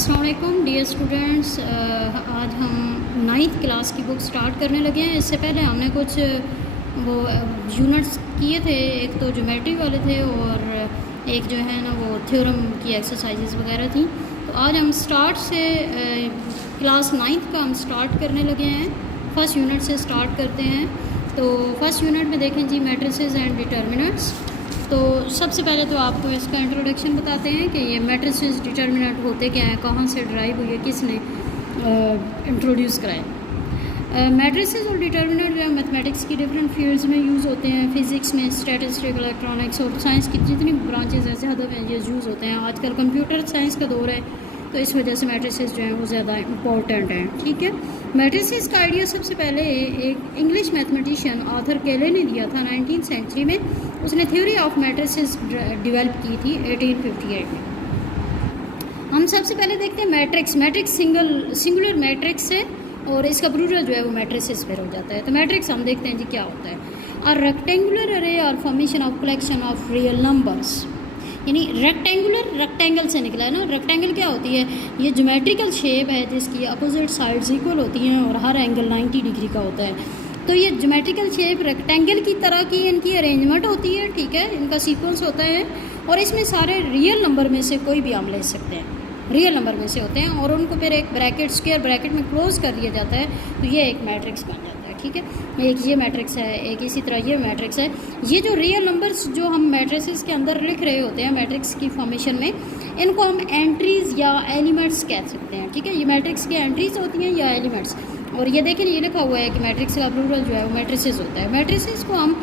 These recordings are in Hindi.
अस्सलाम वालेकुम डियर स्टूडेंट्स। आज हम 9th क्लास की बुक स्टार्ट करने लगे हैं। इससे पहले हमने कुछ वो यूनिट्स किए थे, एक तो ज्योमेट्री वाले थे और एक जो है ना वो थ्योरम की एक्सरसाइजेस वगैरह थी। तो आज हम स्टार्ट से क्लास 9th का हम स्टार्ट करने लगे हैं। फर्स्ट यूनिट से स्टार्ट करते हैं। तो फर्स्ट यूनिट में देखें जी मैट्रिसेस एंड डिटर्मिनेंट्स। तो सबसे पहले तो आपको इसका इंट्रोडक्शन बताते हैं कि ये मैट्रिसेस डिटर्मिनेंट होते क्या हैं, कहाँ से ड्राइव हुई है, किसने इंट्रोड्यूस कराए। मैट्रिसेस और डिटर्मिनेंट जो है मैथमेटिक्स की डिफरेंट फील्ड्स में यूज़ होते हैं। फिज़िक्स में, स्टैटिस्टिक्स, इलेक्ट्रॉनिक्स और साइंस की जितनी ब्रांचेज हैं ज़्यादा में ये यूज़ होते हैं। आजकल कंप्यूटर साइंस का दौर है तो इस वजह से मैट्रिसेस जो हैं वो ज़्यादा इंपॉर्टेंट हैं। ठीक है, मैट्रिसेस का आइडिया सबसे पहले एक इंग्लिश मैथमेटिशियन आर्थर केले ने दिया था 19th सेंचुरी में। उसने थ्योरी ऑफ मैट्रिसेस डेवलप की थी 1858 में। हम सबसे पहले देखते हैं मैट्रिक्स। मैट्रिक्स सिंगुलर मैट्रिक्स है और इसका प्लूरल जो है वो मैट्रिसेस पर हो जाता है। तो मैट्रिक्स हम देखते हैं जी क्या होता है। और रेक्टेंगुलर अरे और formation of collection of real numbers, यानी रेक्टेंगल से निकला है ना। रेक्टेंगल क्या होती है? ये ज्योमेट्रिकल शेप है जिसकी अपोजिट साइड्स इक्वल होती हैं और हर एंगल 90 डिग्री का होता है। तो ये ज्योमेट्रिकल शेप रेक्टेंगल की तरह की इनकी अरेंजमेंट होती है। ठीक है, इनका सीक्वेंस होता है और इसमें सारे रियल नंबर में से कोई भी हम ले सकते हैं, रियल नंबर में से होते हैं और उनको फिर एक ब्रैकेट स्क्वायर ब्रैकेट में क्लोज कर दिया जाता है तो ये एक मैट्रिक्स बन जाता है। ठीक है, एक ये मैट्रिक्स है, एक इसी तरह ये मैट्रिक्स है। ये जो रियल नंबर्स जो हम मैट्रिसेस के अंदर लिख रहे होते हैं मैट्रिक्स की फॉर्मेशन में, इनको हम एंट्रीज़ या एलिमेंट्स कह सकते हैं। ठीक है, ये मैट्रिक्स की एंट्रीज होती हैं या एलिमेंट्स। और ये देखें ये लिखा हुआ है कि मैट्रिक्स का प्लूरल जो है वो मैट्रिसेस होता है। मैट्रिसेस को हम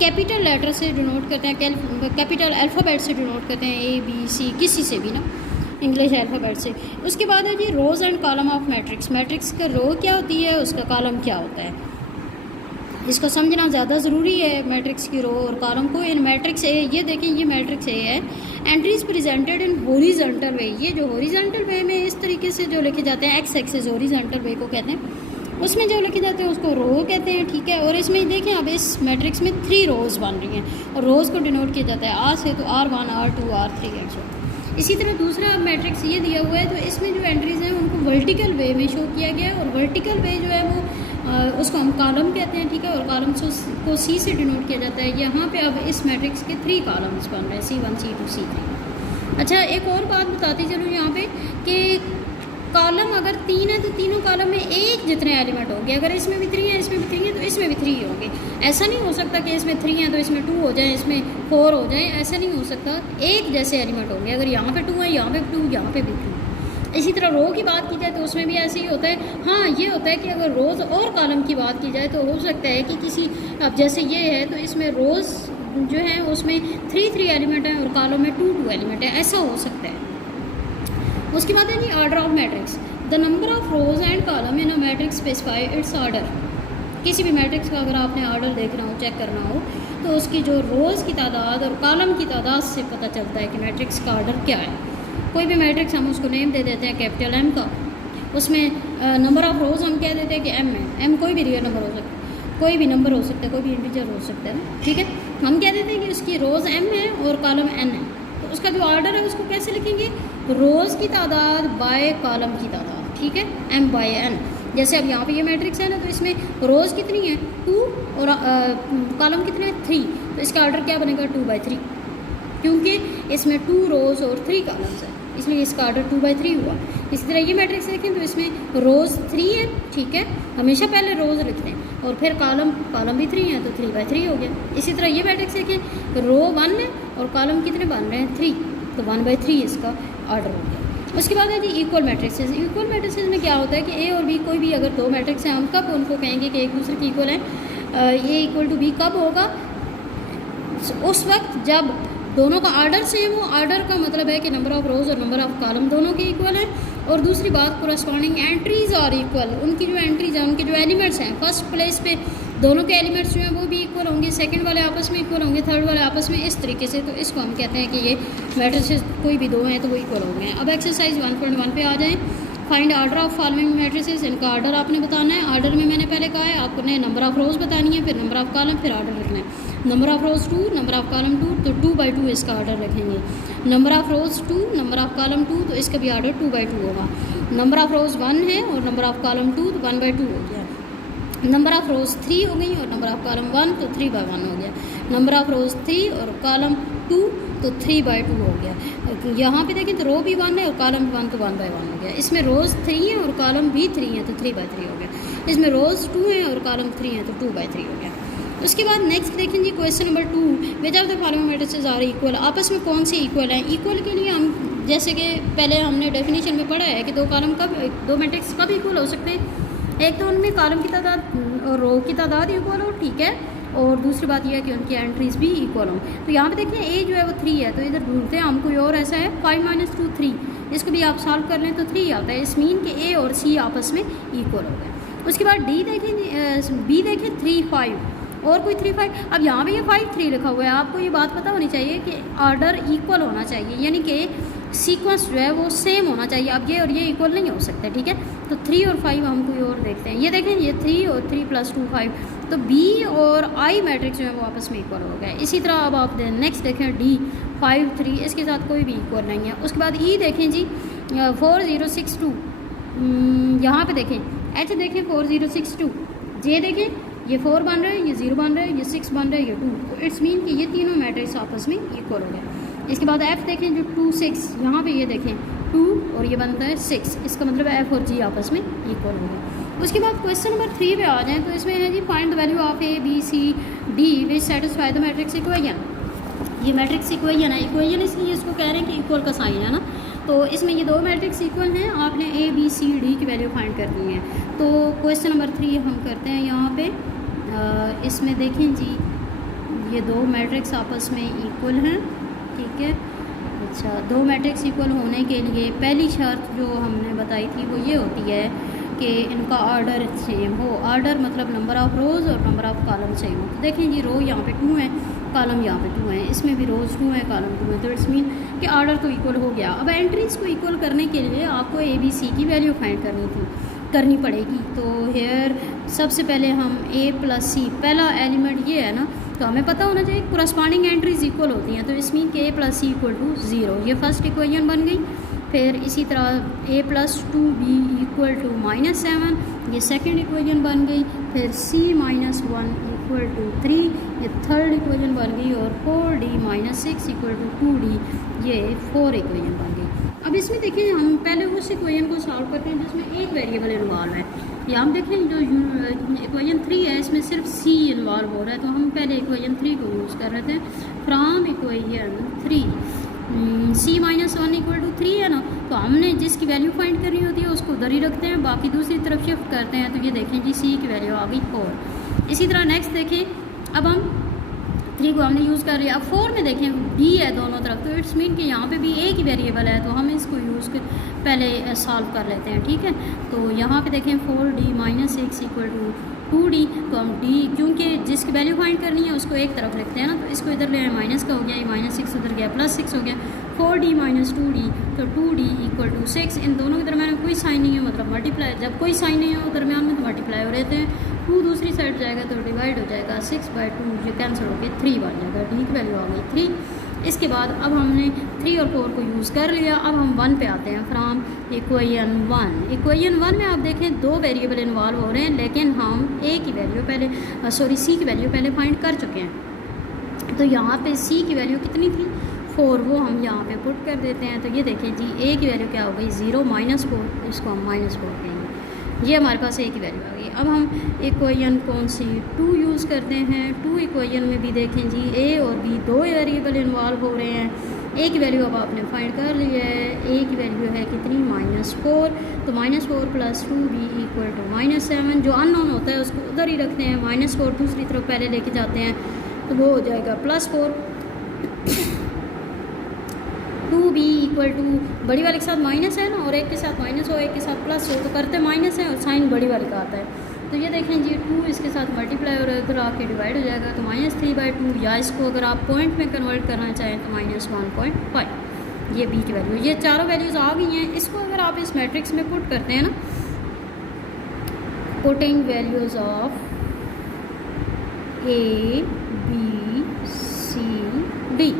कैपिटल लेटर से डिनोट करते हैं, कैपिटल अल्फ़ाबेट से डिनोट करते हैं, ABC किसी से भी ना, इंग्लिश अल्फ़ाबेट से। उसके बाद है जी rows and column of matrix. Matrix का रो क्या होती है, उसका कॉलम क्या होता है, इसको समझना ज़्यादा ज़रूरी है। मैट्रिक्स की रो और कॉलम को इन मैट्रिक्स ए, ये देखें ये मैट्रिक्स ए है। एंट्रीज प्रेजेंटेड इन हॉरिजॉन्टल वे। ये जो हॉरिजॉन्टल वे में इस तरीके से जो लिखे जाते हैं, एक्स एक्सिस हॉरिजॉन्टल वे को कहते हैं, उसमें जो लिखे जाते हैं उसको रो कहते हैं। ठीक है, और इसमें देखें अब इस मैट्रिक्स में 3 रोज़ बन रही हैं और रोज़ को डिनोट किया जाता है आर से, तो R1 R2 R3 R4। इसी तरह दूसरा मैट्रिक्स ये दिया हुआ है तो इसमें जो एंट्रीज़ हैं उनको वर्टिकल वे में शो किया गया है और वर्टिकल वे जो है वो उसको हम कॉलम कहते हैं। ठीक है, और कॉलम को C से डिनोट किया जाता है। यहाँ पे अब इस मैट्रिक्स के 3 कॉलम्स बन रहे हैं, C1 C2 C3। अच्छा, एक और बात बताती चलूँ यहाँ पे कि कॉलम अगर 3 है तो तीनों कॉलम में एक जितने एलिमेंट होंगे। अगर इसमें भी 3 है, इसमें भी 3 है तो इसमें भी 3 होंगे। ऐसा नहीं हो सकता कि इसमें 3 है तो इसमें 2 हो जाए, इसमें 4 हो जाए, ऐसा नहीं हो सकता। एक जैसे एलिमेंट होंगे। अगर यहाँ पे 2 है, यहाँ पे 2, यहाँ पे भी 2। इसी तरह रो की बात की जाए तो उसमें भी ऐसे ही होता है। हाँ, ये होता है कि अगर रोज़ और कॉलम की बात की जाए तो हो सकता है कि किसी, अब जैसे ये है तो इसमें रोज़ जो है उसमें 3 एलिमेंट हैं और कॉलम में 2 एलिमेंट है, ऐसा हो सकता है। उसके बाद है जी order of matrix. The number of rows and column in a matrix specify its order. किसी भी मैट्रिक्स का अगर आपने ऑर्डर देखना हो, चेक करना हो, तो उसकी जो रोज़ की तादाद और कॉलम की तादाद से पता चलता है कि मैट्रिक्स का ऑर्डर क्या है। कोई भी मैट्रिक्स हम उसको नेम दे देते हैं कैपिटल M का, उसमें नंबर ऑफ रोज़ हम कह देते हैं कि M है। M कोई भी रियल नंबर हो सकता है, कोई भी नंबर हो सकता है, कोई भी इंटीजर हो सकता है। ठीक है, हम कह देते हैं कि उसकी रोज़ M है और कॉलम N है। तो उसका जो ऑर्डर है उसको कैसे लिखेंगे? रोज़ की तादाद बाय कॉलम की तादाद। ठीक है, M/N। जैसे अब यहाँ पे ये मैट्रिक्स है ना, तो इसमें रोज़ कितनी है 2 और कॉलम कितने हैं 3, तो इसका ऑर्डर क्या बनेगा 2/3, क्योंकि इसमें 2 रोज़ और 3 कॉलम्स हैं, इसलिए इसका ऑर्डर 2/3 हुआ। इसी तरह ये मैट्रिक्स देखें तो इसमें रोज़ 3 है। ठीक है, हमेशा पहले रोज़ लिखते हैं और फिर कॉलम भी 3 है तो 3/3 हो गया। इसी तरह ये मैट्रिक्स देखें, रो 1 है और कॉलम कितने बन रहे हैं 3, तो 1/3 इसका ऑर्डर हो गया। उसके बाद है जी इक्वल मैट्रिक्सेस। इक्वल मैट्रिक्सेस में क्या होता है कि ए और बी कोई भी अगर 2 मैट्रिक्स हैं, हम कब उनको कहेंगे कि एक दूसरे की इक्वल है? ए इक्वल टू बी कब होगा? उस वक्त जब दोनों का ऑर्डर सेम हो। ऑर्डर का मतलब है कि नंबर ऑफ रोज़ और नंबर ऑफ कॉलम दोनों के इक्वल हैं। और दूसरी बात, कोरस्पॉन्डिंग एंट्रीज और इक्वल, उनकी जो एंट्रीज हैं, उनके जो एलिमेंट्स हैं, फर्स्ट प्लेस पे दोनों के एलिमेंट्स जो हैं वो भी इक्वल होंगे, सेकंड वाले आपस में इक्वल होंगे, थर्ड वाले आपस में, इस तरीके से। तो इसको हम कहते हैं कि ये मैट्रिसेस कोई भी 2 हैं तो वो इक्वल होंगे। अब एक्सरसाइज 1.1 पे आ जाएँ। Find order of following matrices. इनका ऑर्डर आपने बताना है। ऑर्डर में मैंने पहले कहा है आपने नंबर ऑफ रोज़ बतानी है, फिर नंबर ऑफ कॉलम, फिर ऑर्डर लिखना है। Number of rows 2, number of column 2, तो 2/2 इसका ऑर्डर रखेंगे। Number of rows 2, number of column 2, तो इसका भी ऑर्डर 2/2 होगा। नंबर ऑफ़ रोज़ 1 है और नंबर ऑफ़ कॉलम 2, तो 1/2 हो गया। नंबर ऑफ़ रोज़ 3 हो गई और नंबर ऑफ़ कॉलम 1, तो 3/1 हो गया। नंबर ऑफ़ रोज़ 3 और कॉलम 2, तो 3/2 हो गया। यहाँ पे देखें तो रो भी 1 है और कॉलम 1, तो 1/1 हो गया। इसमें रोज़ 3 है और कॉलम भी 3 है, तो 3/3 हो गया। इसमें रोज़ 2 है और कॉलम 3 है, तो 2/3 हो गया। उसके बाद नेक्स्ट देखें जी question number 2, which of the following matrices are equal. आपस में कौन से इक्वल हैं? इक्वल के लिए हम जैसे कि पहले हमने डेफिनेशन में पढ़ा है कि दो मैट्रिक्स कब इक्वल हो सकते हैं। एक तो उनमें कॉलम की तादाद और रो की तादाद इक्वल हो, ठीक है, और दूसरी बात यह है कि उनकी एंट्रीज भी इक्वल हों। तो यहाँ पे देखिए ए जो है वो 3 है, तो इधर ढूंढते हैं हम कोई और ऐसा है 5 - 2 3, इसको भी आप सॉल्व कर लें तो 3 आता है। इस मीन के ए और सी आपस में इक्वल हो गए। उसके बाद डी देखें, बी देखें 3 5 और कोई 3 5। अब यहाँ पे ये 5 3 लिखा हुआ है। आपको ये बात पता होनी चाहिए कि ऑर्डर इक्वल होना चाहिए, यानी कि सीक्वेंस जो है वो सेम होना चाहिए। अब ये और ये इक्वल नहीं हो सकते, ठीक है। तो 3 और 5 हम कोई और देखते हैं। ये देखें, ये 3 और 3 + 2 5, तो बी और आई मैट्रिक्स जो है वो आपस में इक्वल हो गए। इसी तरह अब आप नेक्स्ट देखें डी 5 3, इसके साथ कोई भी इक्वल नहीं है। उसके बाद ई देखें जी 4 0 6 2, यहाँ पे देखें एच देखें 4 0 6 2, जे देखें ये 4 बन रहा है, ये 0 बन रहा है, ये 6 बन रहा है, ये 2, तो इट्स मीन कि ये तीनों मैट्रिक्स आपस में इक्वल हो गए। इसके बाद एफ देखें जो 2 6, यहाँ पे ये देखें 2 और ये बनता है 6, इसका मतलब एफ और जी आपस में इक्वल हो गए। उसके बाद क्वेश्चन नंबर 3 पे आ जाएँ तो इसमें है जी find the value of a b c d which satisfy the matrix equation. ये मैट्रिक्स इक्वेशन है, इक्वेशन इसलिए इसको कह रहे हैं कि इक्वल का साइन है ना। तो इसमें ये दो मैट्रिक्स इक्वल हैं, आपने ए बी सी डी की वैल्यू फाइंड करनी है। तो क्वेश्चन नंबर 3 हम करते हैं यहाँ पे। इसमें देखें जी ये दो मैट्रिक्स आपस में इक्वल हैं, ठीक है। अच्छा, दो मैट्रिक्स इक्वल होने के लिए पहली शर्त जो हमने बताई थी वो ये होती है कि इनका ऑर्डर सेम हो। ऑर्डर मतलब नंबर ऑफ़ रोज़ और नंबर ऑफ़ कॉलम सेम हो। तो देखें जी रो यहाँ पे 2 है, कॉलम यहाँ पे 2 है, इसमें भी रोज़ 2 है, कॉलम 2 है, तो इट्स मीन कि ऑर्डर तो इक्वल हो गया। अब एंट्रीज़ को इक्वल करने के लिए आपको ए बी सी की वैल्यू फाइंड करनी पड़ेगी। तो हेयर सबसे पहले हम a + c, पहला एलिमेंट ये है ना, तो हमें पता होना चाहिए कोरस्पॉन्डिंग एंट्रीज इक्वल होती हैं। तो इसमें कि a + c = 0, ये फर्स्ट इक्वेशन बन गई। फिर इसी तरह a + 2b = -7, ये सेकंड इक्वेशन बन गई। फिर c - 1 = 3, ये थर्ड इक्वेशन बन गई। और 4d - 6 = 2d, ये 4 इक्वेशन बन गई। अब इसमें देखिए हम पहले उस इक्वेशन को सॉल्व करते हैं जिसमें एक वेरिएबल इन्वॉल्व है। या हम देखें जो इक्वेशन 3 है इसमें सिर्फ c इन्वॉल्व हो रहा है, तो हम पहले इक्वेशन 3 को यूज़ कर रहे थे। फ्रॉम इक्वेशन 3 c - 1 = 3 है ना, तो हमने जिसकी वैल्यू फाइंड करनी होती है उसको उधर ही रखते हैं, बाकी दूसरी तरफ शिफ्ट करते हैं। तो ये देखें जी c की वैल्यू आ गई 4। इसी तरह नेक्स्ट देखें, अब हम 3 को हमने यूज़ कर लिया। अब 4 में देखें b है दोनों तरफ, तो इट्स मीन कि यहाँ पे भी a की वेरिएबल है, तो हम इसको यूज़ कर पहले सॉल्व कर लेते हैं, ठीक है। तो यहाँ पे देखें 4d - 6 = 2d, तो हम d क्योंकि जिसकी वैल्यू फाइंड करनी है उसको एक तरफ रखते हैं ना, तो इसको इधर ले आए, माइनस का हो गया, ये -6 उधर गया, +6 हो गया। 4d - 2d, तो 2d = 6। इन दोनों के दरम्यान कोई साइन नहीं है, मतलब मल्टीप्लाई, जब कोई साइन नहीं हो दरम्यान में तो मल्टीप्लाई हो रहते हैं। 2 दूसरी साइड जाएगा तो डिवाइड हो जाएगा, 6/2 ये कैंसिल होकर 3 बन जाएगा। डी की वैल्यू आ गई 3। इसके बाद अब हमने 3 और 4 को यूज़ कर लिया। अब हम 1 पे आते हैं। फ्रॉम इक्वेशन 1, इक्वेशन 1 में आप देखें दो वेरिएबल इन्वॉल्व हो रहे हैं, लेकिन हम सी की वैल्यू पहले फाइंड कर चुके हैं। तो यहाँ पे सी की वैल्यू कितनी थी? 4, वो हम यहाँ पे पुट कर देते हैं। तो ये देखें जी a की वैल्यू क्या हो गई? 0 - 4, इसको हम -4 कहेंगे। ये हमारे पास a की वैल्यू आ गई। अब हम इक्वेशन कौन सी 2 यूज़ करते हैं। 2 इक्वेशन में भी देखें जी a और b दो वेरिएबल इन्वॉल्व हो रहे हैं। a की वैल्यू अब आपने फाइंड कर ली है। a की वैल्यू है कितनी? -4, तो -4 + 2b = -7। जो अननोन होता है उसको उधर ही रखते हैं। -4 दूसरी तरफ पहले लेके जाते हैं, तो वो हो जाएगा +4। 2b = बड़ी वाले के साथ माइनस है ना, और एक के साथ माइनस हो, एक के साथ प्लस हो, तो करते माइनस है और साइन बड़ी वाले का आता है। तो ये देखें जी 2 इसके साथ मल्टीप्लाई हो रहा है, उधर आके डिवाइड हो जाएगा, तो -3/2, या इसको अगर आप पॉइंट में कन्वर्ट करना चाहें तो -1.5। ये b की वैल्यू, ये चारों वैल्यूज़ आ गई हैं। इसको अगर आप इस मैट्रिक्स में पुट करते हैं ना, putting values of a b D.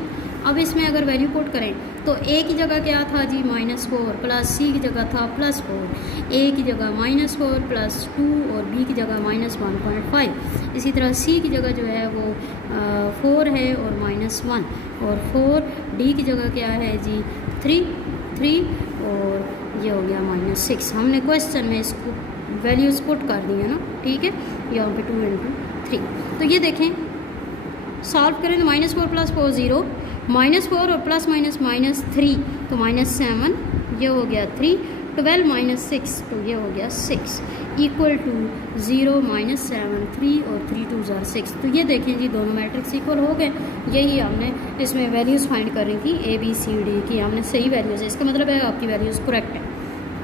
अब इसमें अगर वैल्यू पुट करें तो ए की जगह क्या था जी -4 प्लस सी की जगह था +4, ए की जगह -4 प्लस 2 और बी की जगह -1.5। इसी तरह सी की जगह जो है वो 4 है और -1, और 4 डी की जगह क्या है जी 3 और ये हो गया -6। हमने क्वेश्चन में इसको वैल्यूज़ पुट कर दी है ना, ठीक है। यहाँ पे 2 × 3, तो ये देखें सॉल्व करें तो -4 + 4 0, -4 और प्लस माइनस -3 तो -7, ये हो गया 3, 12 - 6 तो ये हो गया 6 इक्वल टू 0 -7 3 और 3 2 = 6। तो ये देखें जी दोनों मैट्रिक्स इक्वल हो गए। यही हमने इसमें वैल्यूज़ फाइंड कर रही थी ए बी सी डी की, हमने सही वैल्यूज़ है, इसका मतलब है आपकी वैल्यूज़ करेक्ट है,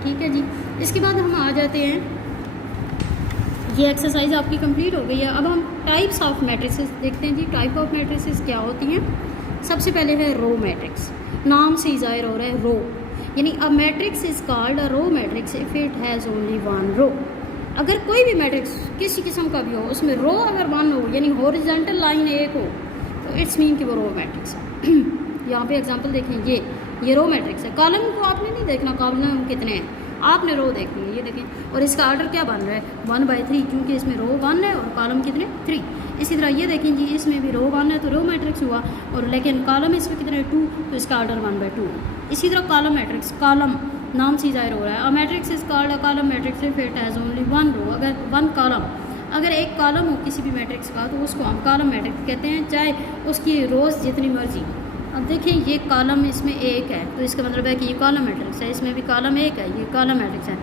ठीक है जी। इसके बाद हम आ जाते हैं, ये एक्सरसाइज आपकी कंप्लीट हो गई है। अब हम टाइप्स ऑफ मैट्रिसेस देखते हैं जी। टाइप ऑफ मैट्रिसेस क्या होती हैं? सबसे पहले है रो मैट्रिक्स, नाम से ही जाहिर हो रहा है रो, यानी a matrix is called a row matrix if it has only 1 row. अगर कोई भी मैट्रिक्स किसी किस्म का भी हो, उसमें रो अगर 1 हो यानी हॉरिजॉन्टल लाइन 1 हो, तो इट्स मीन कि वो रो मैट्रिक्स है। यहाँ पे एग्जांपल देखें, ये रो मैट्रिक्स है। कॉलम को आपने नहीं देखना कॉलम कितने हैं, आपने रो देखनी है। ये देखें, और इसका ऑर्डर क्या बन रहा है 1/3, क्योंकि इसमें रो 1 है और कॉलम कितने 3। इसी तरह ये देखें जी, इसमें भी रो 1 है तो रो मैट्रिक्स हुआ, और लेकिन कॉलम इसमें कितने 2, तो इसका ऑर्डर 1/2 है। इसी तरह कॉलम मैट्रिक्स, कॉलम नाम से जाहिर हो रहा है। अ matrix is called a column matrix if it has only 1 row. अगर 1 कॉलम, अगर एक कॉलम हो किसी भी मैट्रिक्स का तो उसको हम कॉलम मैट्रिक्स कहते हैं, चाहे उसकी रोज़ जितनी मर्जी। अब देखिए ये कॉलम इसमें 1 है तो इसका मतलब है कि ये कॉलम मैट्रिक्स है, इसमें भी कॉलम 1 है, ये कॉलम मैट्रिक्स है।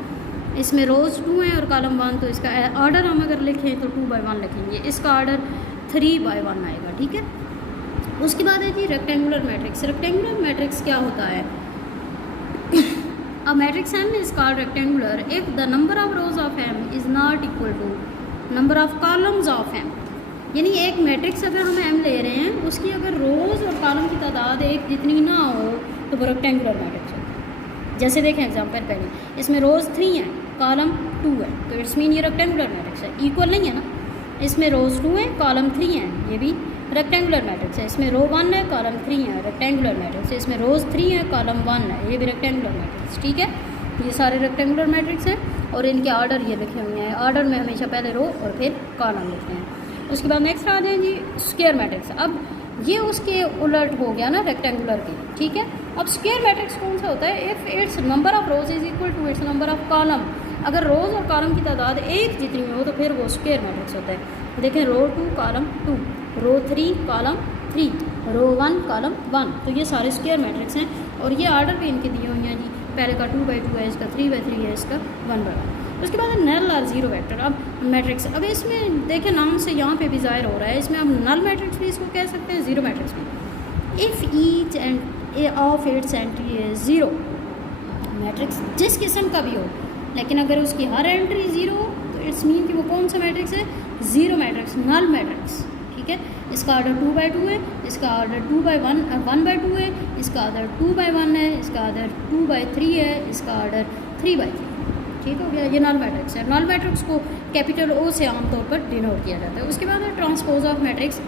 इसमें रोज़ 2 है और कॉलम 1, तो इसका ऑर्डर हम अगर लिखें तो 2/1 लिखेंगे, इसका ऑर्डर 3/1 आएगा, ठीक है। उसके बाद है जी रेक्टेंगुलर मैट्रिक्स। रेक्टेंगुलर मैट्रिक्स क्या होता है? A matrix M is called rectangular if the number of rows of M is not equal to number of columns of M। यानी एक मैट्रिक्स अगर हम M ले रहे हैं, उसकी अगर रोज़ और कॉलम की तादाद एक जितनी ना हो तो वो रेक्टेंगुलर मैट्रिक्स है। जैसे देखें एग्जांपल पहले, इसमें रोज़ 3 हैं, कॉलम 2 है, तो इट्स मीन ये रेक्टेंगुलर मैट्रिक्स है। इक्वल नहीं है ना, इसमें रोज़ 2 हैं, कॉलम 3 हैं, ये भी रेक्टेंगुलर मैट्रिक्स है। इसमें रो 1 है, कॉलम 3 है, रेक्टेंगुलर मैट्रिक्स है। इसमें रोज़ 3 है, कॉलम 1 है, ये भी रेक्टेंगुलर मैट्रिक्स, ठीक है। ये सारे रेक्टेंगुलर मैट्रिक्स हैं और इनके ऑर्डर ये लिखे हुए हैं। ऑर्डर में हमेशा पहले रो और फिर कॉलम लिखते हैं। उसके बाद नेक्स्ट आ जाए जी स्क्वायर मैट्रिक्स। अब ये उसके उलट हो गया ना रेक्टेंगुलर के, ठीक है। अब स्क्वायर मैट्रिक्स कौन सा होता है? If its number of rows is equal to its number of column. अगर रोज़ और कॉलम की तादाद एक जितनी हो तो फिर वो स्क्वायर मैट्रिक्स होता है। देखें, रो 2 कॉलम 2, रो 3 कॉलम 3, रो 1 कॉलम 1, तो ये सारे स्क्वायर मैट्रिक्स हैं। और ये ऑर्डर भी इनके दिए हुए हैं जी, पहले का 2/2 है, इसका 3/3 है, इसका 1/1। उसके बाद नल और ज़ीरो वेक्टर। अब मैट्रिक्स, अब इसमें देखें नाम से यहाँ पे भी ज़ाहिर हो रहा है, इसमें हम नल मैट्रिक्स भी इसको कह सकते हैं, ज़ीरो मैट्रिक्स भी। If each end of its entry है ज़ीरो, मैट्रिक्स जिस किस्म का भी हो, लेकिन अगर उसकी हर एंट्री ज़ीरो हो तो इट्स मीन कि वो कौन सा मैट्रिक्स है? ज़ीरो मैट्रिक्स, नल मैट्रिक्स, ठीक है। इसका ऑर्डर 2/2 है, इसका ऑर्डर 1/2 है, इसका ऑर्डर 2/1 है, इसका ऑर्डर 2/3 है, इसका ऑर्डर 3/3, ठीक हो गया। ये नल मैट्रिक्स है। नल मैट्रिक्स को कैपिटल O से आमतौर पर डिनोट किया जाता है। उसके बाद है transpose of matrix.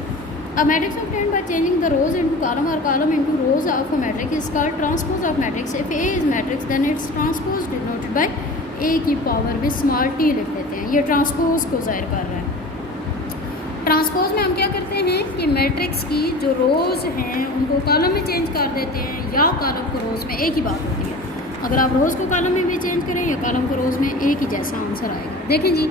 A matrix obtained by changing the rows into column और column into rows of a matrix is called transpose of matrix. If A is matrix then its transpose denoted by A की पावर में स्मॉल t लिख लेते हैं। ये ट्रांसपोज को ज़ाहिर कर रहा है। ट्रांसपोज में हम क्या करते हैं कि मैट्रिक्स की जो रोज़ हैं उनको कॉलम में चेंज कर देते हैं, या कॉलम को रोज़ में, एक ही बात होती है। अगर आप रोज़ को कॉलम में भी चेंज करें या कॉलम को रोज़ में, एक ही जैसा आंसर आएगा। देखें जी,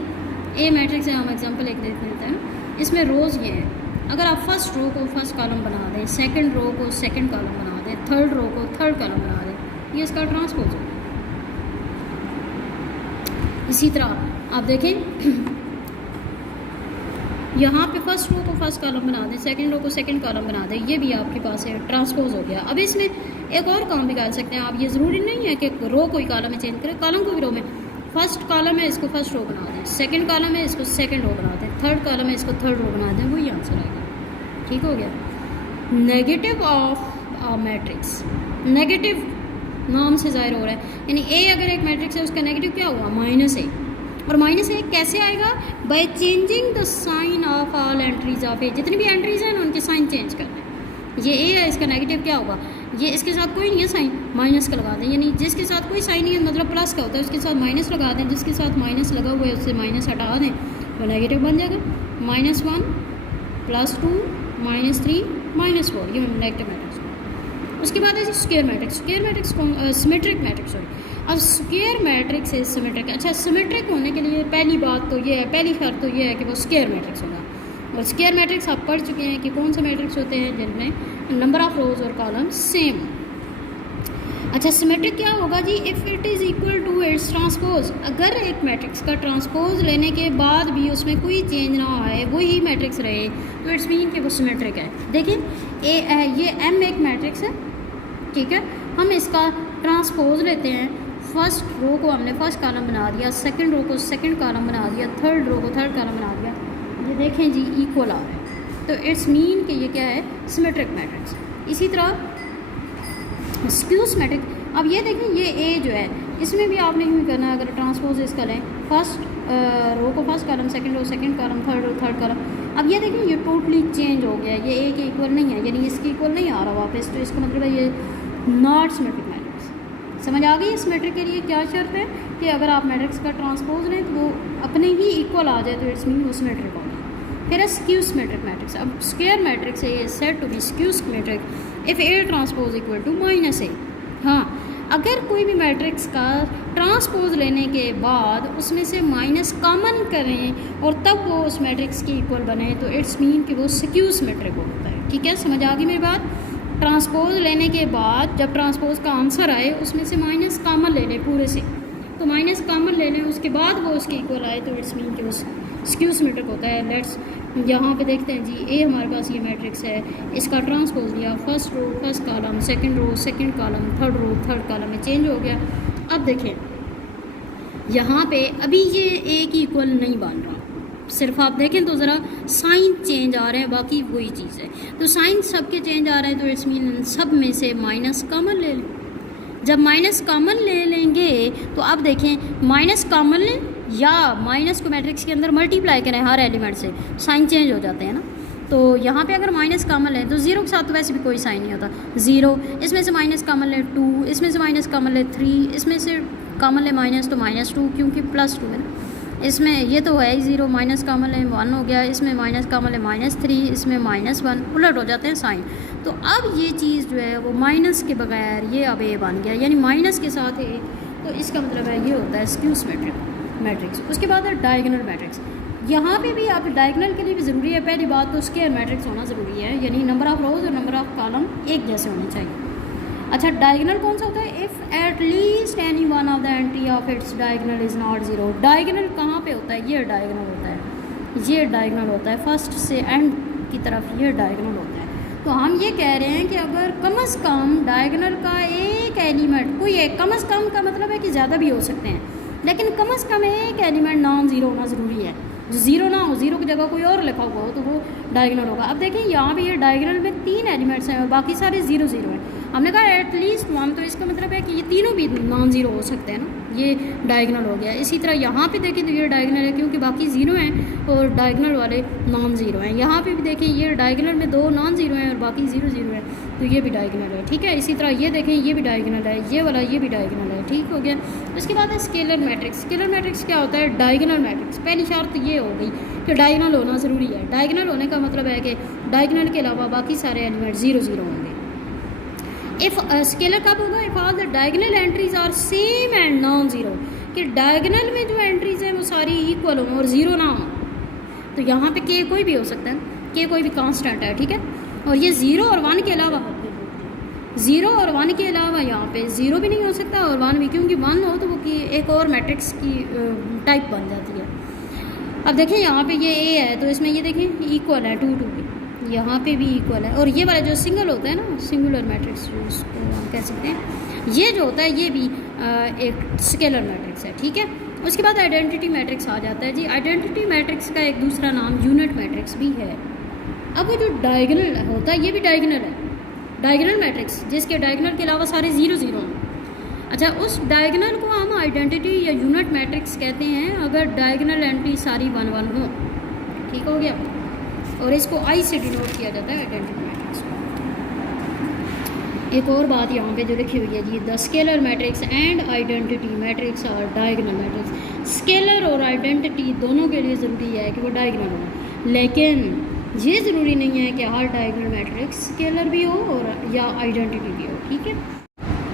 ए मैट्रिक्स है, हम एग्जांपल एक देख लेते हैं। इसमें रोज़ ये है, अगर आप फर्स्ट रो को फर्स्ट कॉलम बना दें, सेकंड रो को सेकंड कॉलम बना दें, थर्ड रो को थर्ड कॉलम बना दें, ये इसका ट्रांसपोज है। इसी तरह आप देखें यहाँ पे फर्स्ट रो को फर्स्ट कॉलम बना दें, सेकंड रो को सेकंड कॉलम बना दें, ये भी आपके पास है, ट्रांसपोज हो गया। अब इसमें एक और काम भी कर सकते हैं आप, ये ज़रूरी नहीं है कि रो कोई कॉलम में चेंज करें, कॉलम को भी रो में। फर्स्ट कॉलम है, इसको फर्स्ट रो बना दें, सेकंड कॉलम है, इसको सेकंड रो बना दें, थर्ड कॉलम है, इसको थर्ड रो बना दें, वही आंसर आएगा, ठीक हो गया। Negative of a matrix, negative नाम से ज़ाहिर हो रहा है, यानी ए अगर एक मैट्रिक्स है उसका नेगेटिव क्या हुआ? -A। और -A कैसे आएगा? By changing the sign of all entries of A. जितनी भी एंट्रीज हैं ना उनके साइन चेंज करते हैं। ये ए है, इसका नेगेटिव क्या होगा, ये इसके साथ कोई नहीं है साइन, माइनस का लगा दें, यानी जिसके साथ कोई साइन नहीं है मतलब प्लस का होता है उसके साथ माइनस लगा दें, जिसके साथ माइनस लगा हुआ है उससे माइनस हटा दें, वो नेगेटिव बन जाएगा। -1 +2 -3 -4, ये नेगेटिव मैट्रिक्स। उसके बाद है जी square matrix. Square matrix symmetric matrix sorry. अब स्क्वायर मैट्रिक्स है सिमेट्रिक। अच्छा, सिमेट्रिक होने के लिए पहली बात तो ये है, पहली शर्त तो ये है कि वो स्क्वायर मैट्रिक्स होगा। और स्क्वायर मैट्रिक्स आप पढ़ चुके हैं कि कौन से मैट्रिक्स होते हैं जिनमें नंबर ऑफ रोज और कॉलम सेम। अच्छा, सिमेट्रिक क्या होगा जी, if it is equal to its transpose. अगर एक मैट्रिक्स का ट्रांसपोज लेने के बाद भी उसमें कोई चेंज ना आए, वही मैट्रिक्स रहे, तो इट्स मीन कि वो सिमेट्रिक है। देखिए ये M एक मैट्रिक्स है, ठीक है, हम इसका ट्रांसपोज लेते हैं। फर्स्ट रो को हमने फर्स्ट कॉलम बना दिया, सेकंड रो को सेकंड कॉलम बना दिया, थर्ड रो को थर्ड कॉलम बना दिया, ये देखें जी इक्वल आ रहा है, तो इट्स मीन कि ये क्या है, सिमेट्रिक मैट्रिक्स। इसी तरह स्क्यू सिमेट्रिक। अब ये देखें, ये ए जो है इसमें भी आपने यूँ करना है, अगर ट्रांसपोज इसका लें, फर्स्ट रो को first column, second row second column, third row third column. अब ये देखें ये टोटली चेंज हो गया, ये ए के इक्वल नहीं है, यानी इसके इक्वल नहीं आ रहा वापस, तो इसका मतलब है ये नॉट सिमेट्रिक मैट्रिक्स। समझ आ गई? सिमेट्रिक के लिए क्या शर्त है कि अगर आप मैट्रिक्स का ट्रांसपोज लें तो वो अपने ही इक्वल आ जाए, तो इट्स मीन वो सिमेट्रिक होगा। फिर है स्क्यू सिमेट्रिक मैट्रिक्स। अब स्क्वायर मैट्रिक्स है, ये said to be skew symmetric if A transpose equal to -a। हाँ, अगर कोई भी मैट्रिक्स का ट्रांसपोज लेने के बाद उसमें से माइनस कॉमन करें और तब वो उस मैट्रिक्स की इक्वल बने, तो इट्स मीन कि वो स्क्यू सिमेट्रिक होता है। ठीक है, समझ आ गई मेरी बात? ट्रांसपोज लेने के बाद जब ट्रांसपोज का आंसर आए उसमें से माइनस कॉमन ले लें पूरे से, तो माइनस कॉमन ले लें, उसके बाद वो उसके इक्वल आए, तो इट्स मीन कि वो स्क्यू सिमेट्रिक होता है। लेट्स यहाँ पे देखते हैं जी, ए हमारे पास ये मैट्रिक्स है, इसका ट्रांसपोज लिया, first row first column, second row second column, third row third column में चेंज हो गया। अब देखें यहाँ पे अभी ये ए की इक्वल नहीं बन रहा, सिर्फ आप देखें तो ज़रा साइन चेंज आ रहे हैं, बाकी वही चीज़ है। तो साइन सबके चेंज आ रहे हैं, तो इट्स मीन सब में से माइनस कॉमन ले लें। जब माइनस कॉमन ले लेंगे तो अब देखें माइनस कॉमन लें या माइनस को मैट्रिक्स के अंदर मल्टीप्लाई करें हर एलिमेंट से, साइन चेंज हो जाते हैं ना। तो यहाँ पे अगर माइनस कॉमन लें तो 0 के साथ तो वैसे भी कोई साइन नहीं होता, 0, इसमें से माइनस कॉमन लें 2, इसमें से माइनस कॉमन लें 3, इसमें से कॉमन लें माइनस तो -2 क्योंकि +2 है ना, इसमें ये तो है ही 0, माइनस कॉमन लें 1 हो गया, इसमें माइनस कॉमन लें -3, इसमें -1, उलट हो जाते हैं साइन। तो अब ये चीज़ जो है वो माइनस के बगैर ये अब ए बन गया, यानी माइनस के साथ ए, तो इसका मतलब है ये होता है स्क्यू सिमेट्रिक मैट्रिक्स। उसके बाद है डायगोनल मैट्रिक्स। यहाँ पे भी आप डायगोनल के लिए भी ज़रूरी है, पहली बात तो स्क्वायर मैट्रिक्स होना ज़रूरी है, यानी नंबर ऑफ रोज और नंबर ऑफ कॉलम एक जैसे होने चाहिए। अच्छा, डायगोनल कौन सा होता है? If at least any one of the entry of its diagonal is not 0। Diagonal कहाँ पे होता है? ये डायगोनल होता है, ये डायगोनल होता है, फर्स्ट से एंड की तरफ ये डायगोनल होता है। तो हम ये कह रहे हैं कि अगर कम से कम डायगोनल का एक एलिमेंट कोई है, कम से कम का मतलब है कि ज़्यादा भी हो सकते हैं, लेकिन कम से कम एक एलिमेंट नॉन ज़ीरो होना ज़रूरी है। जो ज़ीरो ना हो, ज़ीरो की जगह कोई और लिखा हुआ हो, तो वो डायगोनल होगा। अब देखिए यहाँ पे ये डायगोनल में 3 एलिमेंट्स हैं और बाकी सारे 0 0 हैं। हमने कहा एटलीस्ट 1, तो इसका मतलब है कि ये तीनों भी नॉन ज़ीरो हो सकते हैं ना, ये डायगोनल हो गया। इसी तरह यहाँ पे देखें तो ये डायगोनल है क्योंकि बाकी 0 हैं और डायगोनल वाले नॉन ज़ीरो हैं। यहाँ पे भी देखें ये डायगोनल में 2 नॉन ज़ीरो हैं और बाकी 0 0 हैं, तो ये भी डायगोनल है। ठीक है, इसी तरह ये देखें ये भी डायगोनल है, ये वाला ये भी डायगोनल है। ठीक हो गया। उसके बाद है स्केलर मैट्रिक्स। स्केलर मैट्रिक्स क्या होता है? Diagonal matrix. पहली शर्त ये हो गई कि डायगोनल होना ज़रूरी है। डायगोनल होने का मतलब है कि डायगोनल के अलावा बाकी सारे एलिमेंट 0 0 होंगे। इफ़ स्केलर कब होगा? If all the diagonal entries are same and non zero, कि डायगोनल में जो एंट्रीज हैं वो सारी इक्वल हों और 0 ना हो। तो यहाँ पे के कोई भी हो सकता है, के कोई भी कांस्टेंट है। ठीक है, और ये 0 और 1 के अलावा 0 और 1 के अलावा यहाँ पे 0 भी नहीं हो सकता और 1 भी, क्योंकि 1 हो तो वो की एक और मैट्रिक्स की टाइप बन जाती है। अब देखें यहाँ पे ये ए है तो इसमें ये देखें इक्वल है 2 2 के, यहाँ पे भी इक्वल है। और ये वाला जो सिंगल होता है ना, सिंगुलर मैट्रिक्स जिसको हम कह सकते हैं, ये जो होता है ये भी एक स्केलर मैट्रिक्स है। ठीक है, उसके बाद आइडेंटिटी मैट्रिक्स आ जाता है जी। आइडेंटिटी मैट्रिक्स का एक दूसरा नाम यूनिट मैट्रिक्स भी है। अब वो जो डायगोनल होता है ये भी डायगोनल है, डायगोनल मैट्रिक्स जिसके डायगोनल के अलावा सारे 0 0 हैं। अच्छा, उस डायगोनल को हम आइडेंटिटी या यूनिट मैट्रिक्स कहते हैं अगर डायगोनल एंट्री सारी 1 1 हो। ठीक हो गया, और इसको आई से डिनोट किया जाता है आइडेंटिटी मैट्रिक्स को। एक और बात यहाँ पे जो लिखी हुई है जी, the scalar matrix and identity matrix और डायगोनल मैट्रिक्स। स्केलर और आइडेंटिटी दोनों के लिए ज़रूरी है कि वो डायगोनल हो, लेकिन ये ज़रूरी नहीं है कि हर डायगोनल मैट्रिक्स स्केलर भी हो और या आइडेंटिटी भी हो। ठीक है,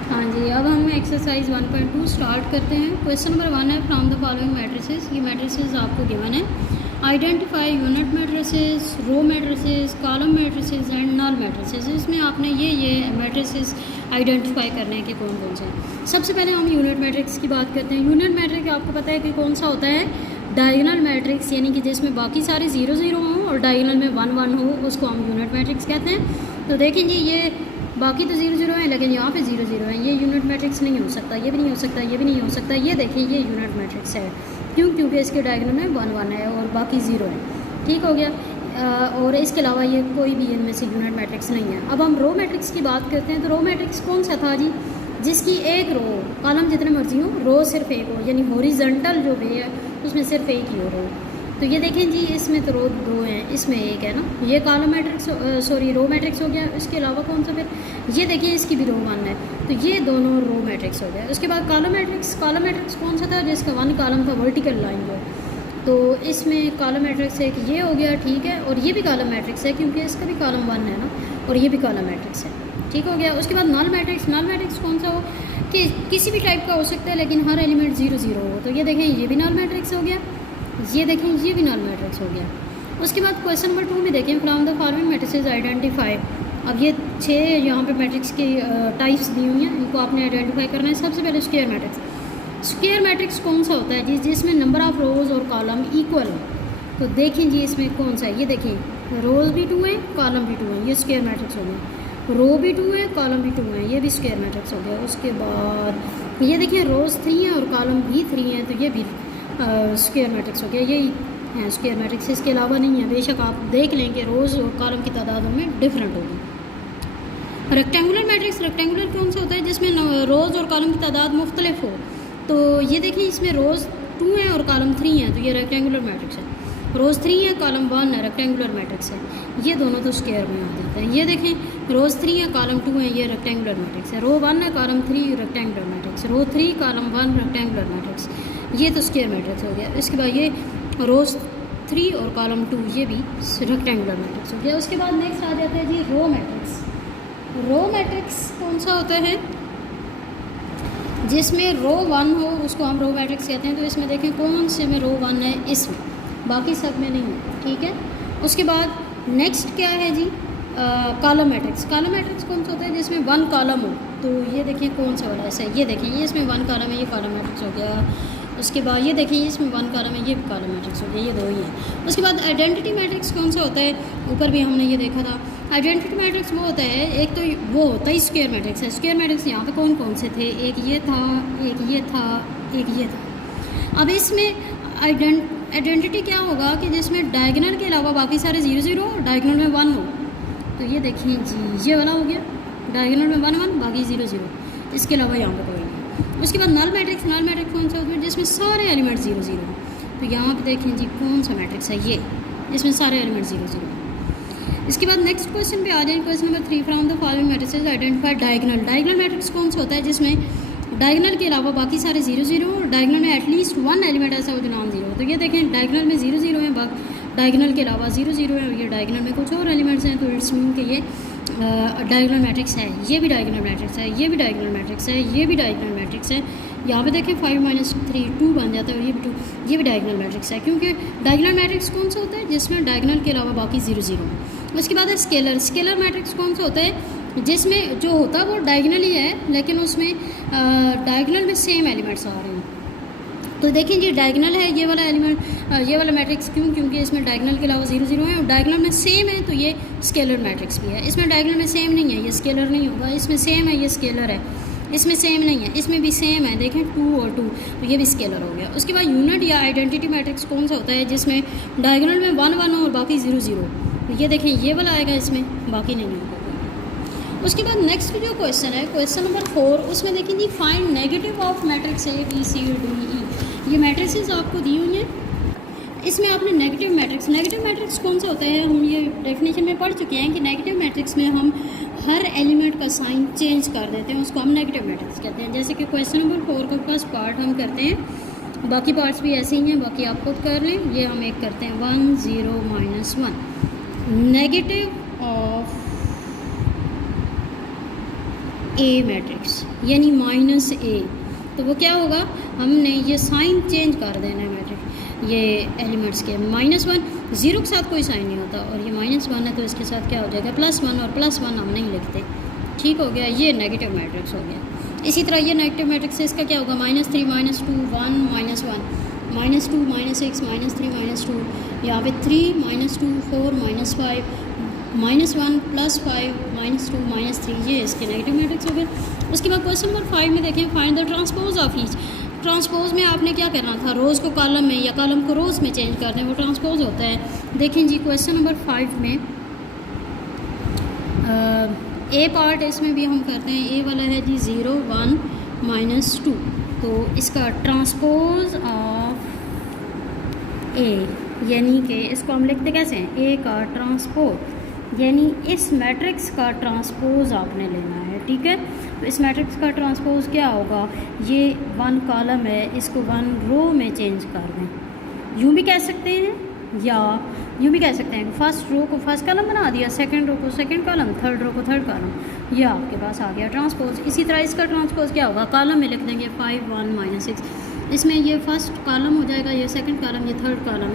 हाँ जी। अब हम एक्सरसाइज 1.2 स्टार्ट करते हैं। क्वेश्चन नंबर 1 है, फ्रॉम द फॉलोइंग मैट्रिसेस। ये मैट्रिसेस आपको गिवन है। Identify unit matrices, row matrices, column matrices and null matrices. इसमें आपने ये मैट्रिसेस आइडेंटिफाई करने हैं कि कौन कौन से हैं। सबसे पहले हम यूनिट मैट्रिक्स की बात करते हैं। यूनिट मैट्रिक्स आपको पता है कि कौन सा होता है, डायगोनल मैट्रिक्स, यानी कि जिसमें बाकी सारे 0 0 हों और डायगोनल में 1 1 हो, उसको हम यूनिट मैट्रिक्स कहते हैं। तो देखें जी, ये बाकी तो 0 0 हैं, लेकिन यहाँ पे 0 0 है, ये यूनिट मैट्रिक्स नहीं हो सकता, ये भी नहीं हो सकता, ये भी नहीं हो सकता। ये देखिए, ये यूनिट मैट्रिक्स है। क्यों? क्योंकि इसके डायगोनल में 1 1 है और बाकी 0 है। ठीक हो गया। और इसके अलावा ये कोई भी इनमें से यूनिट मैट्रिक्स नहीं है। अब हम रो मैट्रिक्स की बात करते हैं। तो रो मैट्रिक्स कौन सा था जी, जिसकी एक रो, कॉलम जितने मर्जी हो, रो सिर्फ एक हो, यानी हॉरिजॉन्टल जो वे है उसमें सिर्फ एक ही हो रो। तो ये देखें जी, इसमें तो रो 2 हैं, इसमें एक है ना, ये column matrix sorry row matrix हो गया। इसके अलावा कौन सा, फिर ये देखिए, इसकी भी रो 1 है, तो ये दोनों रो मैट्रिक्स हो गया। उसके बाद कॉलम मैट्रिक्स। कॉलम मैट्रिक्स कौन सा था, जिसका 1 कॉलम था वर्टिकल लाइन जो, तो इसमें कॉलम मैट्रिक्स एक ये हो गया। ठीक है, और ये भी कॉलम मैट्रिक्स है क्योंकि इसका भी कॉलम 1 है ना, और ये भी कॉलम मैट्रिक्स है। ठीक हो गया। उसके बाद नल मैट्रिक्स। नल मैट्रिक्स कौन सा हो कि किसी भी टाइप का हो सकता है, लेकिन हर एलिमेंट 0 0 हो। तो ये देखें, ये भी नल मैट्रिक्स हो गया, ये देखें, ये भी नल मैट्रिक्स हो गया। उसके बाद क्वेश्चन नंबर 2 में देखें, from the following matrices identify. अब ये 6 यहाँ पे मैट्रिक्स की टाइप्स दी हुई हैं, इनको आपने आइडेंटिफाई करना है। सबसे पहले स्क्वायर मैट्रिक्स। स्क्वायर मैट्रिक्स कौन सा होता है, जिसमें नंबर ऑफ रोज़ और कॉलम इक्वल हो। तो देखें जी, इसमें कौन सा है, ये देखें, रोज़ भी 2 हैं, कॉलम भी 2 हैं, ये स्क्वायर मैट्रिक्स हो गया। रो भी 2 है, कॉलम भी 2 है, ये भी स्क्वायर मैट्रिक्स हो गया। उसके बाद ये देखिए, रोज़ 3 हैं और कॉलम भी 3 हैं, तो ये भी स्क्वायर मैट्रिक्स हो गया। यही है स्क्वायर मैट्रिक्स, इसके अलावा नहीं है। बेशक आप देख लें कि रोज़ और कॉलम की तादादों में डिफरेंट होगी। Rectangular matrix. रेक्टेंगुलर कौन सा होता है, जिसमें रोज़ और कॉलम की तादाद मुख्तलिफ हो। तो ये देखिए, इसमें रोज़ 2 हैं और कॉलम 3 हैं, तो ये रेक्टेंगुलर मैट्रिक्स है। रोज़ 3 है, कॉलम 1 है, रेक्टेंगुलर मैट्रिक्स है। ये दोनों तो स्क्वायर में आ जाते हैं। ये देखें, रोज़ 3 है, कॉलम 2 है, ये रेक्टेंगुलर मैट्रिक्स है। रो 1 है, कॉलम 3 रेक्टेंगुलर मैट्रिक्स। रो 3 कॉलम 1 रेक्टेंगुलर मैट्रिक्स, ये तो स्क्वायर मैट्रिक्स हो गया। इसके बाद ये रोज़ 3 और कॉलम 2, ये भी रेक्टेंगुलर मैट्रिक्स हो गया। उसके बाद नेक्स्ट आ जाता है जी रो मैट्रिक्स। रो मैट्रिक्स कौन सा होता है, जिसमें रो 1 हो, उसको हम रो मैट्रिक्स कहते हैं। तो इसमें देखें, कौन से में रो 1 है, इसमें, बाकी सब में नहीं है। ठीक है। उसके बाद नेक्स्ट क्या है जी, कॉलम मैट्रिक्स। कॉलम मैट्रिक्स कौन सा होता है, जिसमें 1 कॉलम हो। तो ये देखिए, कौन सा वाला ऐसा है, ये देखिए, ये इसमें 1 कॉलम है, ये कॉलम मैट्रिक्स हो गया। उसके बाद ये देखिए, इसमें 1 कॉलम है, ये भी कॉलम मैट्रिक्स हो गया, ये 2 ही है। उसके बाद आइडेंटिटी मैट्रिक्स कौन सा होता है, ऊपर भी हमने ये देखा था। आइडेंटिटी मैट्रिक्स वो होता है, एक तो वो होता है स्क्वायर मैट्रिक्स है। स्क्वायर मैट्रिक्स यहाँ पे कौन कौन से थे, एक ये था, एक ये था, एक ये था। अब इसमें आइडेंटिटी क्या होगा कि जिसमें डायगोनल के अलावा बाकी सारे 0 0 और डायगोनल में 1 हो। तो ये देखिए जी, ये वाला हो गया, डायगोनल में 1 1, बाकी 0 0, इसके अलावा यहाँ पर कोई नहीं। उसके बाद नल मैट्रिक्स। नल मैट्रिक्स कौन सा होता है, जिसमें सारे एलिमेंट 0 0 हो। तो यहाँ पे देखें जी, कौन सा मैट्रिक्स है, ये, इसमें सारे एलिमेंट 0 0। इसके बाद नेक्स्ट क्वेश्चन पे आ जाए। Question number 3, from the following matrices identify diagonal. Diagonal matrix कौन सा होता है, जिसमें डायगोनल के अलावा बाकी सारे 0 0 और डायगोनल में एटलीस्ट 1 एलिमेंट ऐसा हो जो नॉन 0 हो। तो ये देखें, डायगोनल में 0 0 है, डायगोनल के अलावा 0 0 है, और ये डायगोनल में कुछ और एलिमेंट्स हैं। तो इट्स मीन कि ये डायगोनल मैट्रिक्स है। ये भी डायगोनल मैट्रिक्स है, ये भी डायगोनल मैट्रिक्स है, ये भी डायगोनल मैट्रिक्स है। यहाँ पे देखें, 5 - 3 2 बन जाता है, और ये भी 2, ये भी डायगोनल मैट्रिक्स है। क्योंकि डायगोनल मैट्रिक्स कौन सा होता है, जिसमें डायगोनल के अलावा बाकी 0 0। उसके बाद है स्केलर। स्केलर मैट्रिक्स कौन सा होता है, जिसमें जो होता है वो डायगोनल ही है, लेकिन उसमें डायगोनल में सेम एलिमेंट्स आ रहे हैं। तो देखें जी, डायगोनल है ये वाला एलिमेंट, ये वाला मैट्रिक्स, क्यों, क्योंकि इसमें डायगोनल के अलावा 0 0 है और डायगोनल में सेम है, तो ये स्केलर मैट्रिक्स भी है। इसमें डायगोनल में सेम नहीं है, ये स्केलर नहीं होगा। इसमें सेम है, ये स्केलर है। इसमें सेम नहीं है, इसमें भी सेम है, देखें 2 और 2, तो ये भी स्केलर हो गया। उसके बाद यूनिट या आइडेंटिटी मैट्रिक्स कौन सा होता है, जिसमें डायगोनल में 1 1 और बाकी 0 0। तो ये देखें, ये वाला आएगा, इसमें बाकी नहीं होगा। उसके बाद नेक्स्ट जो क्वेश्चन है, क्वेश्चन नंबर 4, उसमें देखें जी, find negative of matrix A B C D E। ये मैट्रिसेस आपको दी हुई हैं। इसमें आपने नेगेटिव मैट्रिक्स कौन सा होता है, हम ये डेफिनेशन में पढ़ चुके हैं कि नेगेटिव मैट्रिक्स में हम हर एलिमेंट का साइन चेंज कर देते हैं, उसको हम नेगेटिव मैट्रिक्स कहते हैं। जैसे कि क्वेश्चन नंबर 4 का फर्स्ट पार्ट हम करते हैं, बाकी पार्ट्स भी ऐसे ही हैं, बाकी आप खुद कर लें। ये हम एक करते हैं 1 0 -1 नेगेटिव ऑफ ए मैट्रिक्स यानी -a, तो वो क्या होगा, हमने ये साइन चेंज कर देना है मैट्रिक्स ये एलिमेंट्स के। -1 0 के साथ कोई साइन नहीं होता और ये -1 है तो इसके साथ क्या हो जाएगा +1, और +1 हम नहीं लिखते, ठीक हो गया। ये नेगेटिव मैट्रिक्स हो गया। इसी तरह ये नेगेटिव मैट्रिक्स है, इसका क्या होगा, -3 -2 1 -1 -2 -6 -3 -2, यहाँ पे 3 -2 4 -5 -1 +5 -2 -3, ये इसके नेगेटिव मैट्रिक्स हो गए। उसके बाद क्वेश्चन नंबर 5 में देखें, find the transpose of each. Transpose में आपने क्या करना था, रोज़ को कॉलम में या कॉलम को रोज़ में चेंज कर दें, वो ट्रांसपोज होता है। देखें जी क्वेश्चन नंबर 5 में ए पार्ट, इसमें भी हम करते हैं, ए वाला है जी 0 1 -2, तो इसका ट्रांसपोज ऑफ ए यानी कि इसको हम लिखते कैसे हैं, ए का ट्रांसपोज यानी इस मैट्रिक्स का ट्रांसपोज आपने लेना है, ठीक है। तो इस मैट्रिक्स का ट्रांसपोज क्या होगा, ये 1 कॉलम है, इसको 1 रो में चेंज कर दें। यूँ भी कह सकते हैं या यूँ भी कह सकते हैं, फर्स्ट रो को फर्स्ट कॉलम बना दिया, सेकंड रो को सेकंड कॉलम, थर्ड रो को थर्ड कॉलम, ये आपके पास आ गया ट्रांसपोज। इसी तरह इसका ट्रांसपोज क्या होगा, कॉलम में लिख देंगे 5 1 -6, इसमें ये फर्स्ट कॉलम हो जाएगा, ये सेकंड कॉलम, ये थर्ड कॉलम,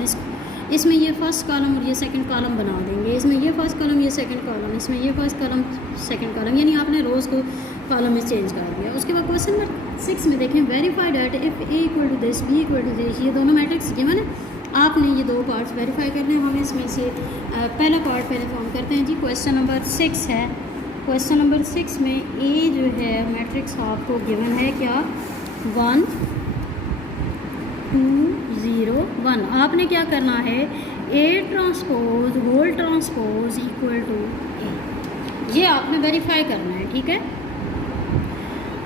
इसमें ये फर्स्ट कॉलम और ये सेकंड कॉलम बना देंगे, इसमें ये फर्स्ट कॉलम ये सेकंड कॉलम, इसमें ये फर्स्ट कॉलम सेकंड कॉलम, यानी आपने रोज़ को कॉलम में चेंज कर दिया। उसके बाद क्वेश्चन नंबर 6 में देखें, verify that if A equal to this B equal to this, ये दोनों मैट्रिक्स गिवन है, आपने ये 2 पार्ट्स वेरीफाई करने हैं। हम इसमें से पहला पार्ट पहले फॉर्म करते हैं जी। क्वेश्चन नंबर 6 है, क्वेश्चन नंबर 6 में ए जो है मैट्रिक्स आपको गिवन है क्या, 1 2 0 1। आपने क्या करना है, A transpose whole transpose equal to A, ये आपने वेरीफाई करना है, ठीक है।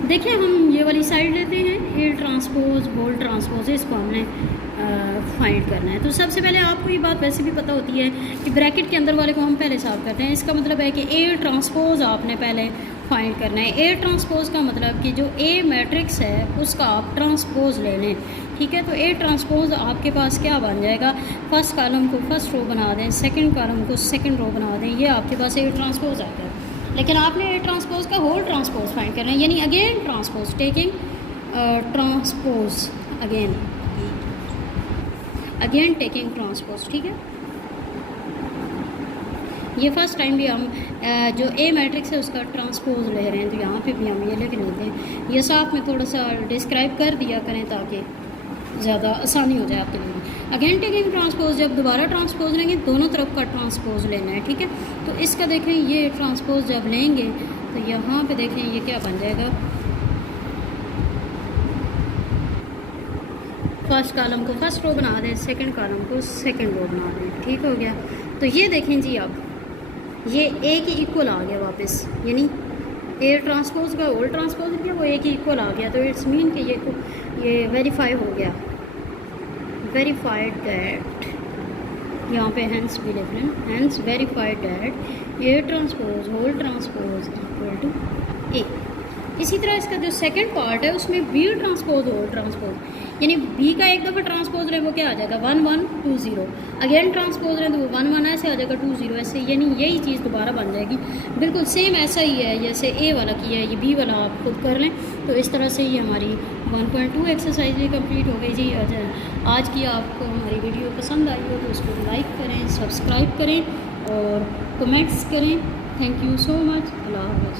देखिए हम ये वाली साइड लेते हैं, ए ट्रांसपोज होल ट्रांसपोज, इसको हमने फाइंड करना है। तो सबसे पहले आपको ये बात वैसे भी पता होती है कि ब्रैकेट के अंदर वाले को हम पहले सॉल्व करते हैं। इसका मतलब है कि ए ट्रांसपोज आपने पहले फाइंड करना है। ए ट्रांसपोज का मतलब कि जो ए मैट्रिक्स है उसका आप ट्रांसपोज ले लें, ठीक है। तो ए ट्रांसपोज आपके पास क्या बन जाएगा, फर्स्ट कॉलम को फर्स्ट रो बना दें, सेकंड कॉलम को सेकंड रो बना दें, ये आपके पास ए ट्रांसपोज आता है। लेकिन आपने ए ट्रांसपोज का होल ट्रांसपोज फाइंड करना है, यानी again transpose, taking transpose again taking transpose, ठीक है। ये फर्स्ट टाइम भी हम जो ए मैट्रिक्स है उसका ट्रांसपोज ले रहे हैं, तो यहाँ पे भी हम ये लिख लेते हैं। ये साथ में थोड़ा सा डिस्क्राइब कर दिया करें ताकि ज़्यादा आसानी हो जाए आपके लिए। अगेन टेकिंग ट्रांसपोज, जब दोबारा ट्रांसपोज लेंगे दोनों तरफ का ट्रांसपोज लेना है, ठीक है। तो इसका देखें, ये ट्रांसपोज जब लेंगे तो यहाँ पे देखें ये क्या बन जाएगा, फर्स्ट कॉलम को फर्स्ट रो बना दें, सेकंड कॉलम को सेकंड रो बना दें, ठीक हो गया। तो ये देखें जी, अब ये ए के इक्वल आ गया वापस, यानी ए ट्रांसपोज का होल ट्रांसपोज किया, वो ए के इक्वल आ गया। तो इट्स मीन कि ये वेरीफाई हो गया, वेरीफाइड दैट, यहाँ पे हैंस भी लिख लें, hence verified that A transpose whole transpose equal to A. इसी तरह इसका जो सेकंड पार्ट है उसमें बी ट्रांसपोज होल ट्रांसपोज, यानी बी का एक दफ़ा ट्रांसपोज रहे वो क्या आ जाएगा, 1 1 2 0, अगेन ट्रांसपोज रहे तो वो 1 1 ऐसे आ जाएगा, 2 0 ऐसे, यानी यही चीज़ दोबारा बन जाएगी। बिल्कुल सेम ऐसा ही है जैसे ए वाला किया है, ये बी वाला आप खुद कर लें। तो इस तरह से ही हमारी 1.2 एक्सरसाइज भी कंप्लीट हो गई जी। आज की आपको हमारी वीडियो पसंद आई हो तो उसको लाइक करें, सब्सक्राइब करें और कमेंट्स करें। Thank you so much. अल्लाह हाफ़िज़।